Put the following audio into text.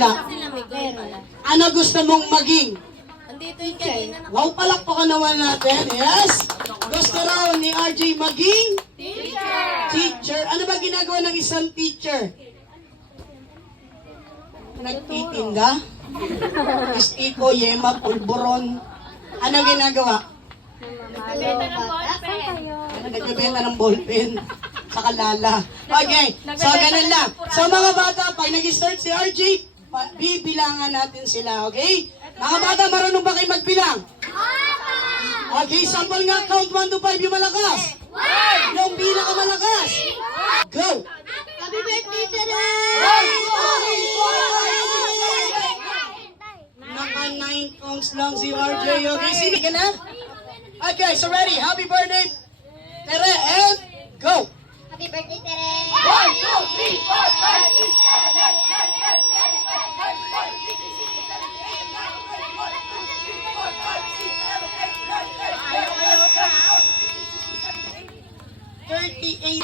wala? Ano gusto mong maging? Andito yung kanina. Wow, palakpakan naman natin. Yes! Gusto raw ni RJ maging? Teacher. Ano ba ginagawa ng isang teacher? Nagtitinda? Istiko, yema, pulburon. Ano ginagawa? Nagbebenta ng ballpen. Sa kalala. Okay. So, ganun lang. So, mga bata, pag nag-start si RJ, bibilangan natin sila, okay? Mga bata, marunong ba kayo magbilang? Okay, sample nga, count 1 to 5 yung malakas. Yung pinakamalakas. Go! Happy birthday to Naka 9 counts lang si RJ. Okay, sino ka na? Okay, so ready. Happy birthday, Tere, and go! Happy birthday, Tere! 1, 2, 3, 4, 5, 6, 7, 8, 38.